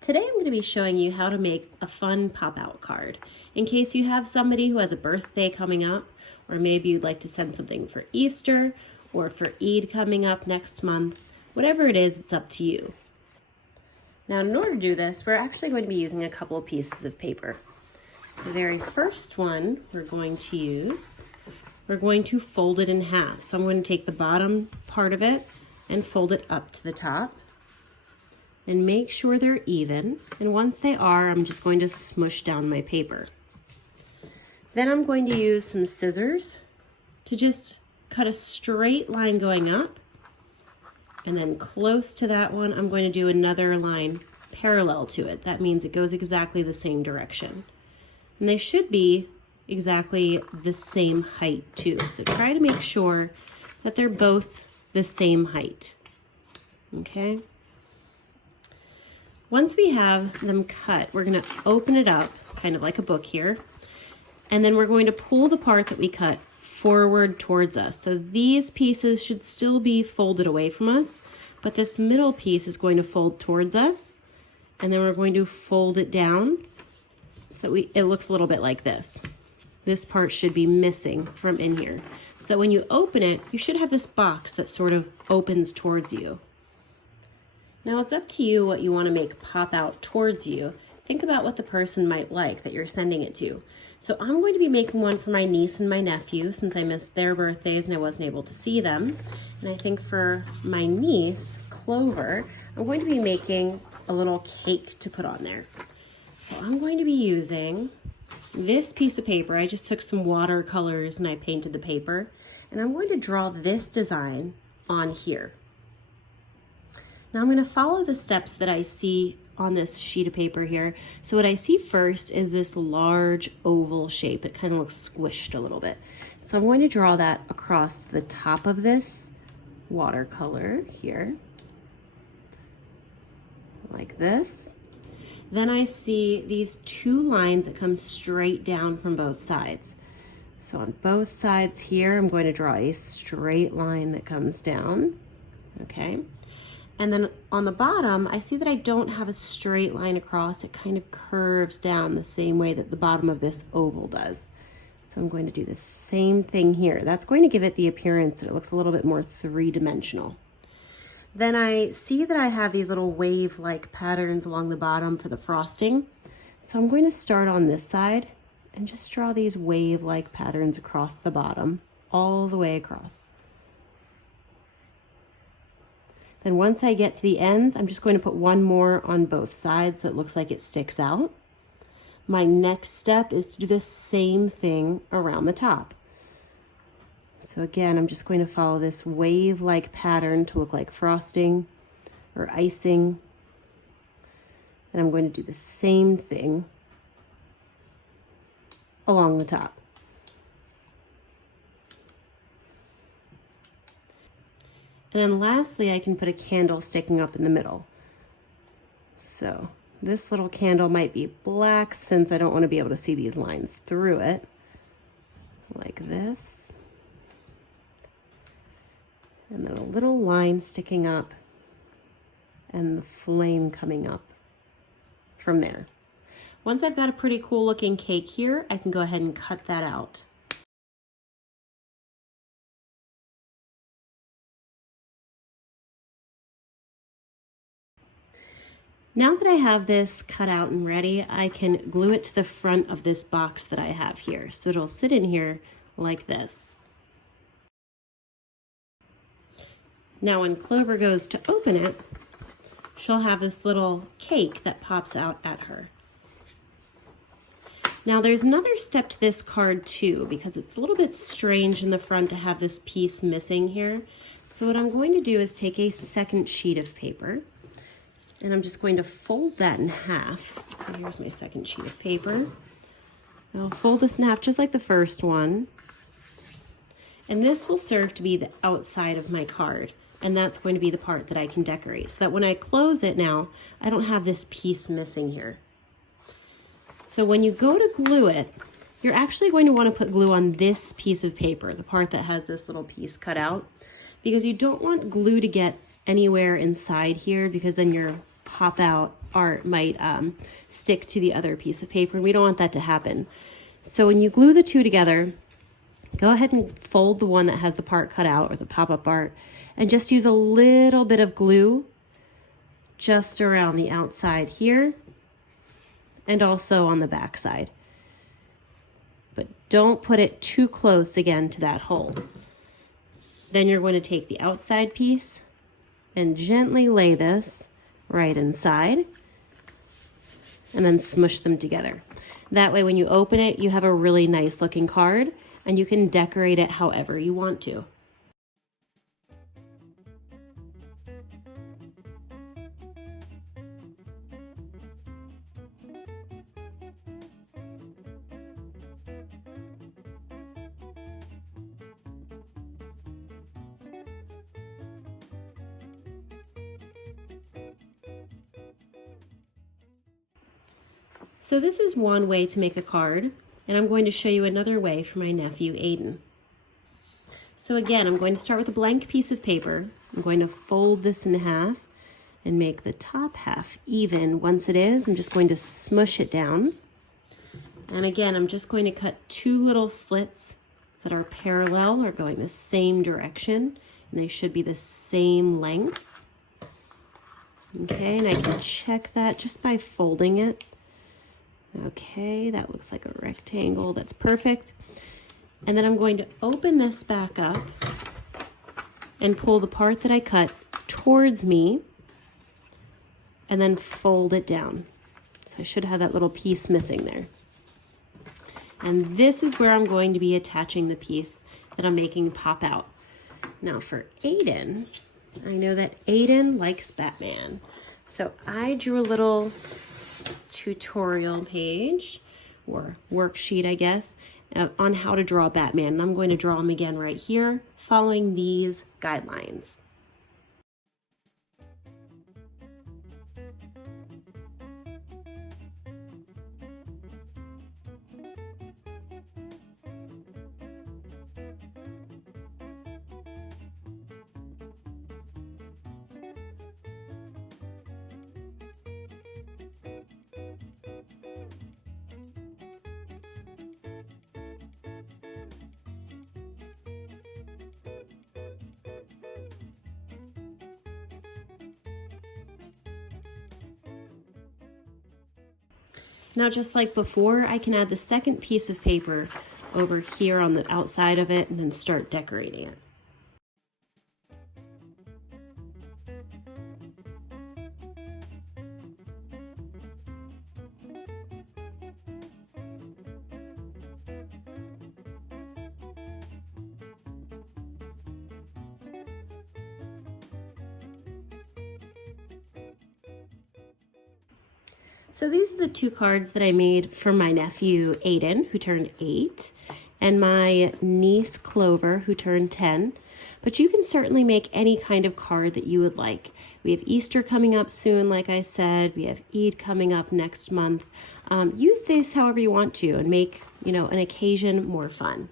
Today I'm going to be showing you how to make a fun pop-out card in case you have somebody who has a birthday coming up, or maybe you'd like to send something for Easter or for Eid coming up next month. Whatever it is, it's up to you. Now in order to do this, we're actually going to be using a couple of pieces of paper. The very first one we're going to fold it in half. So I'm going to take the bottom part of it and fold it up to the top. And make sure they're even. And once they are, I'm just going to smush down my paper. Then I'm going to use some scissors to just cut a straight line going up. And then close to that one, I'm going to do another line parallel to it. That means it goes exactly the same direction. And they should be exactly the same height too. So try to make sure that they're both the same height. Okay? Once we have them cut, we're going to open it up, kind of like a book here, and then we're going to pull the part that we cut forward towards us. So these pieces should still be folded away from us, but this middle piece is going to fold towards us, and then we're going to fold it down so that it looks a little bit like this. This part should be missing from in here, so that when you open it, you should have this box that sort of opens towards you. Now it's up to you what you want to make pop out towards you. Think about what the person might like that you're sending it to. So I'm going to be making one for my niece and my nephew since I missed their birthdays and I wasn't able to see them. And I think for my niece, Clover, I'm going to be making a little cake to put on there. So I'm going to be using this piece of paper. I just took some watercolors and I painted the paper. And I'm going to draw this design on here. Now I'm going to follow the steps that I see on this sheet of paper here. So what I see first is this large oval shape. It kind of looks squished a little bit. So I'm going to draw that across the top of this watercolor here, like this. Then I see these two lines that come straight down from both sides. So on both sides here, I'm going to draw a straight line that comes down, okay? And then on the bottom, I see that I don't have a straight line across. It kind of curves down the same way that the bottom of this oval does. So I'm going to do the same thing here. That's going to give it the appearance that it looks a little bit more three-dimensional. Then I see that I have these little wave-like patterns along the bottom for the frosting. So I'm going to start on this side and just draw these wave-like patterns across the bottom, all the way across. Then once I get to the ends, I'm just going to put one more on both sides so it looks like it sticks out. My next step is to do the same thing around the top. So again, I'm just going to follow this wave-like pattern to look like frosting or icing. And I'm going to do the same thing along the top. And then lastly, I can put a candle sticking up in the middle. So this little candle might be black since I don't want to be able to see these lines through it, like this. And then a little line sticking up and the flame coming up from there. Once I've got a pretty cool looking cake here, I can go ahead and cut that out. Now that I have this cut out and ready, I can glue it to the front of this box that I have here. So it'll sit in here like this. Now when Clover goes to open it, she'll have this little cake that pops out at her. Now there's another step to this card too, because it's a little bit strange in the front to have this piece missing here. So what I'm going to do is take a second sheet of paper, and I'm just going to fold that in half. So here's my second sheet of paper. I'll fold this in half just like the first one. And this will serve to be the outside of my card. And that's going to be the part that I can decorate. So that when I close it now, I don't have this piece missing here. So when you go to glue it, you're actually going to want to put glue on this piece of paper, the part that has this little piece cut out, because you don't want glue to get anywhere inside here, because then your pop out or it might stick to the other piece of paper, and we don't want that to happen. So when you glue the two together, go ahead and fold the one that has the part cut out or the pop-up part, and just use a little bit of glue just around the outside here and also on the back side. But don't put it too close again to that hole. Then you're going to take the outside piece and gently lay this right inside and then smush them together. That way when you open it, you have a really nice looking card and you can decorate it however you want to. So this is one way to make a card, and I'm going to show you another way for my nephew Aiden. So again, I'm going to start with a blank piece of paper. I'm going to fold this in half and make the top half even. Once it is, I'm just going to smush it down. And again, I'm just going to cut two little slits that are parallel or going the same direction, and they should be the same length. Okay, and I can check that just by folding it. Okay, that looks like a rectangle. That's perfect. And then I'm going to open this back up and pull the part that I cut towards me and then fold it down. So I should have that little piece missing there. And this is where I'm going to be attaching the piece that I'm making pop out. Now for Aiden, I know that Aiden likes Batman. So I drew a little tutorial page or worksheet, I guess, on how to draw Batman. And I'm going to draw him again right here, following these guidelines. Now, just like before, I can add the second piece of paper over here on the outside of it and then start decorating it. So these are the two cards that I made for my nephew Aiden, who turned 8, and my niece Clover, who turned 10. But you can certainly make any kind of card that you would like. We have Easter coming up soon, like I said. We have Eid coming up next month. Use this however you want to and make, an occasion more fun.